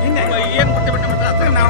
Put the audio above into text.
ಹಾಗಿದ್ರೆ ನಿನ್ನೆ ಬಿಟ್ಟು ಪ್ರತಿಭಟನೆ ಮಾಡ್ತಾರೆ ನಾವು